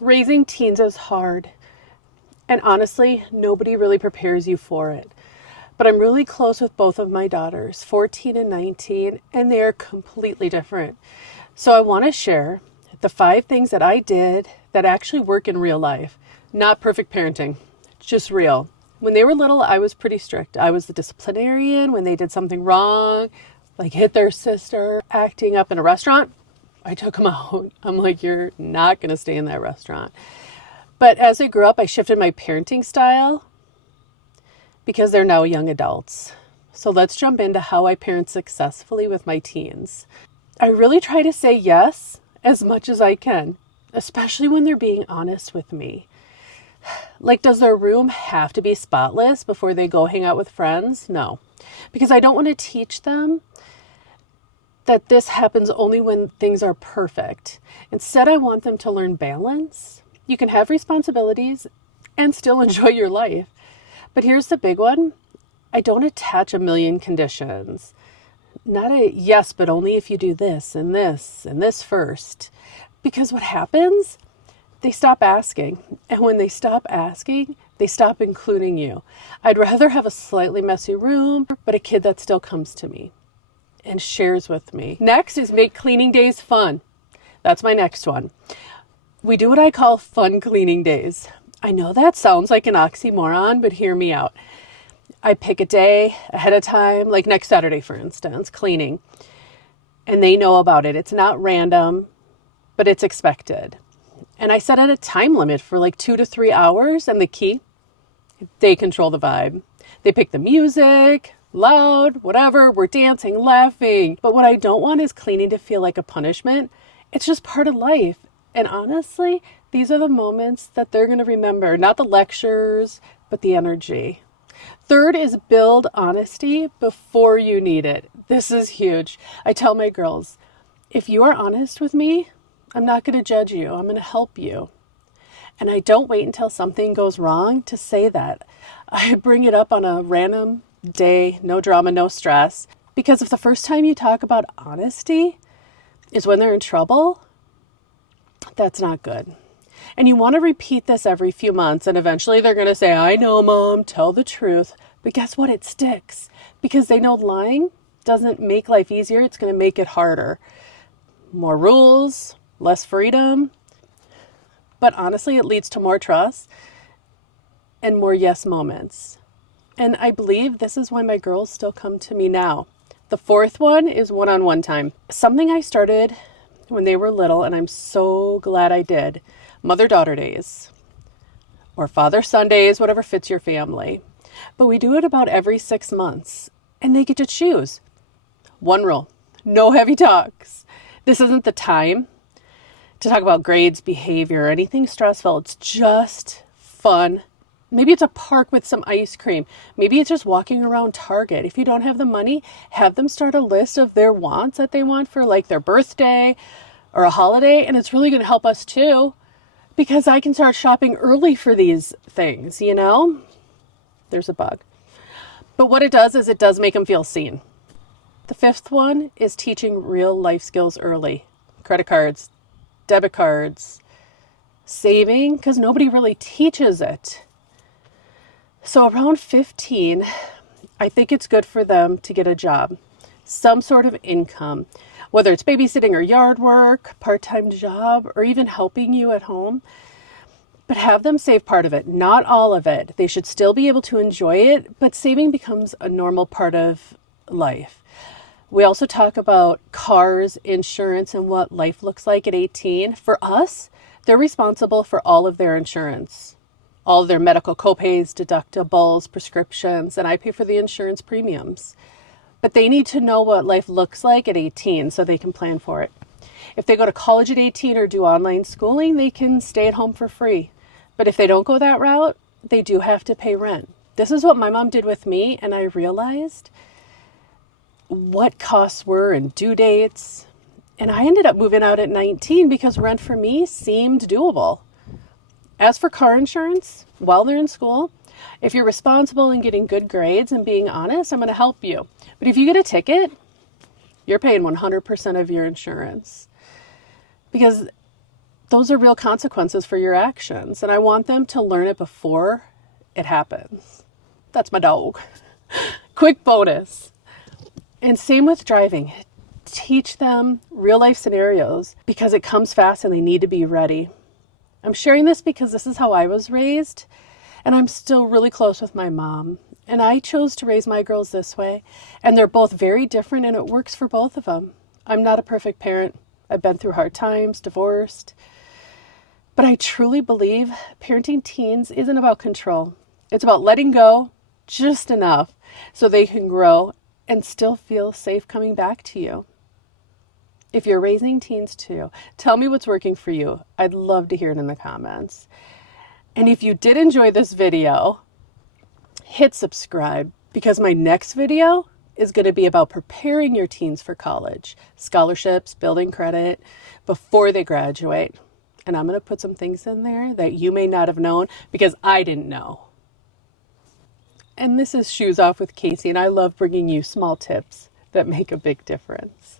Raising teens is hard. And honestly, nobody really prepares you for it. But I'm really close with both of my daughters, 14 and 19, and they are completely different. So I want to share the 5 things that I did that actually work in real life. Not perfect parenting, just real. When they were little, I was pretty strict. I was the disciplinarian. When they did something wrong, like hit their sister, acting up in a restaurant, I took them out. I'm like, you're not going to stay in that restaurant. But as I grew up, I shifted my parenting style because they're now young adults. So let's jump into how I parent successfully with my teens. I really try to say yes as much as I can, especially when they're being honest with me. Like, does their room have to be spotless before they go hang out with friends? No, because I don't want to teach them that this happens only when things are perfect. Instead, I want them to learn balance. You can have responsibilities and still enjoy your life. But here's the big one. I don't attach a million conditions. Not a yes, but only if you do this and this and this first. Because what happens? They stop asking. And when they stop asking, they stop including you. I'd rather have a slightly messy room, but a kid that still comes to me and shares with me. Next is make cleaning days fun. That's my next one. We do what I call fun cleaning days. I know that sounds like an oxymoron, but hear me out. I pick a day ahead of time, like next Saturday, for instance, cleaning. And they know about it. It's not random, but it's expected. And I set it a time limit for like 2 to 3 hours. And the key, they control the vibe. They pick the music, loud, whatever, we're dancing, laughing. But what I don't want is cleaning to feel like a punishment. It's just part of life. And honestly, these are the moments that they're going to remember, not the lectures, but the energy. Third is build honesty before you need it. This is huge. I tell my girls, if you are honest with me, I'm not going to judge you. I'm going to help you. And I don't wait until something goes wrong to say that. I bring it up on a random day, no drama, no stress. Because if the first time you talk about honesty is when they're in trouble, that's not good. And you want to repeat this every few months, and eventually they're going to say, I know, Mom, tell the truth. But guess what? It sticks because they know lying doesn't make life easier. It's going to make it harder. More rules, less freedom. But honestly, it leads to more trust and more yes moments. And I believe this is why my girls still come to me now. The fourth one is one-on-one time. Something I started when they were little, and I'm so glad I did. Mother-daughter days or father-son days, whatever fits your family. But we do it about every 6 months, and they get to choose. One rule, no heavy talks. This isn't the time to talk about grades, behavior, or anything stressful. It's just fun. Maybe it's a park with some ice cream. Maybe it's just walking around Target. If you don't have the money, have them start a list of their wants that they want for like their birthday or a holiday. And it's really going to help us too, because I can start shopping early for these things, you know? There's a bug. But what it does is it does make them feel seen. The fifth one is teaching real life skills early. Credit cards, debit cards, saving, because nobody really teaches it. So around 15, I think it's good for them to get a job, some sort of income, whether it's babysitting or yard work, part-time job, or even helping you at home. But have them save part of it, not all of it. They should still be able to enjoy it, but saving becomes a normal part of life. We also talk about cars, insurance, and what life looks like at 18. For us, they're responsible for all of their insurance, all of their medical copays, deductibles, prescriptions, and I pay for the insurance premiums. But they need to know what life looks like at 18 so they can plan for it. If they go to college at 18 or do online schooling, they can stay at home for free. But if they don't go that route, they do have to pay rent. This is what my mom did with me, and I realized what costs were and due dates. And I ended up moving out at 19 because rent for me seemed doable. As for car insurance, while they're in school, if you're responsible and getting good grades and being honest, I'm going to help you. But if you get a ticket, you're paying 100% of your insurance. Because those are real consequences for your actions. And I want them to learn it before it happens. That's my dog. Quick bonus. And same with driving. Teach them real life scenarios because it comes fast and they need to be ready. I'm sharing this because this is how I was raised, and I'm still really close with my mom. And I chose to raise my girls this way, and they're both very different, and it works for both of them. I'm not a perfect parent. I've been through hard times, divorced. But I truly believe parenting teens isn't about control. It's about letting go just enough so they can grow and still feel safe coming back to you. If you're raising teens too, tell me what's working for you. I'd love to hear it in the comments. And if you did enjoy this video, hit subscribe because my next video is going to be about preparing your teens for college, scholarships, building credit before they graduate. And I'm going to put some things in there that you may not have known because I didn't know. And this is Shoes Off with Casey, and I love bringing you small tips that make a big difference.